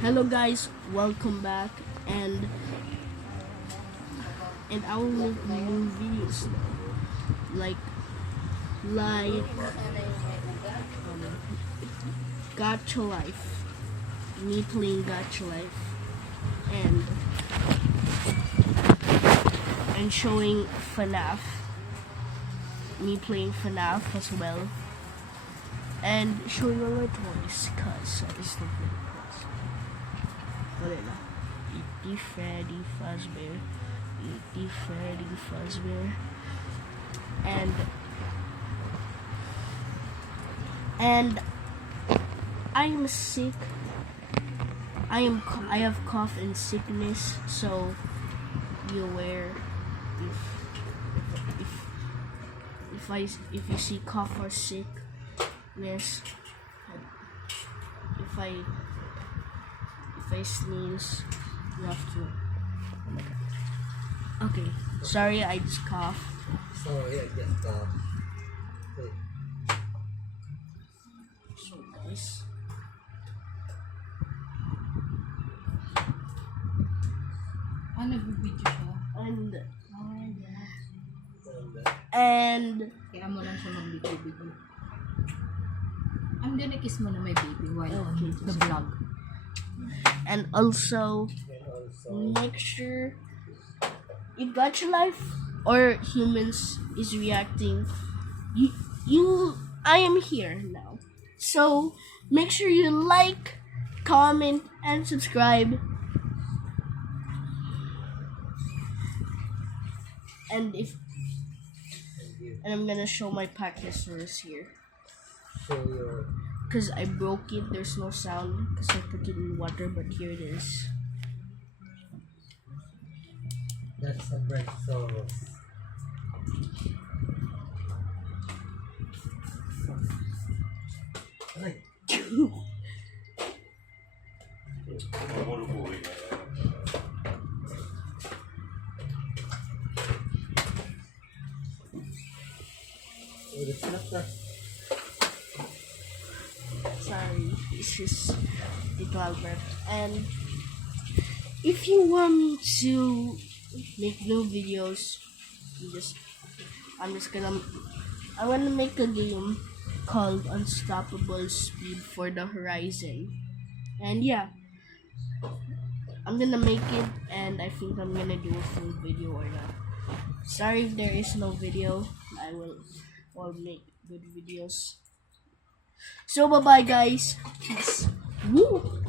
Hello guys, welcome back, and I will make new videos like Gacha Life, me playing Gacha Life, and showing FNAF, me playing FNAF as well, and showing all my toys, cause I just love my toys. Wala na. E.T. Freddy Fazbear, E.T. Freddy Fazbear, and I'm sick. I have cough and sickness, so be aware if you see cough or sickness. If I sneeze, you have to. Oh my god. Okay, sorry, I just coughed. Sorry, I just coughed. Okay. So guys, nag-video siya. And Kaya mo lang siya mag-video. Ang kiss mo na may baby while on the vlog. and also make sure if Gacha Life or humans is reacting, I am here now. So make sure you like, comment, and subscribe. And I'm gonna show my podcast source here. Show your. Because I broke it, there's no sound because I put it in water, but here it is. That's a bread sauce. Ay. Sorry, it's just it Albert. And if you want me to make new videos, I wanna make a game called Unstoppable Speed for the Horizon. And yeah, I'm gonna make it, and I think I'm gonna do a full video or not. Sorry if there is no video. I'll make good videos. So bye bye guys. Peace. Woo!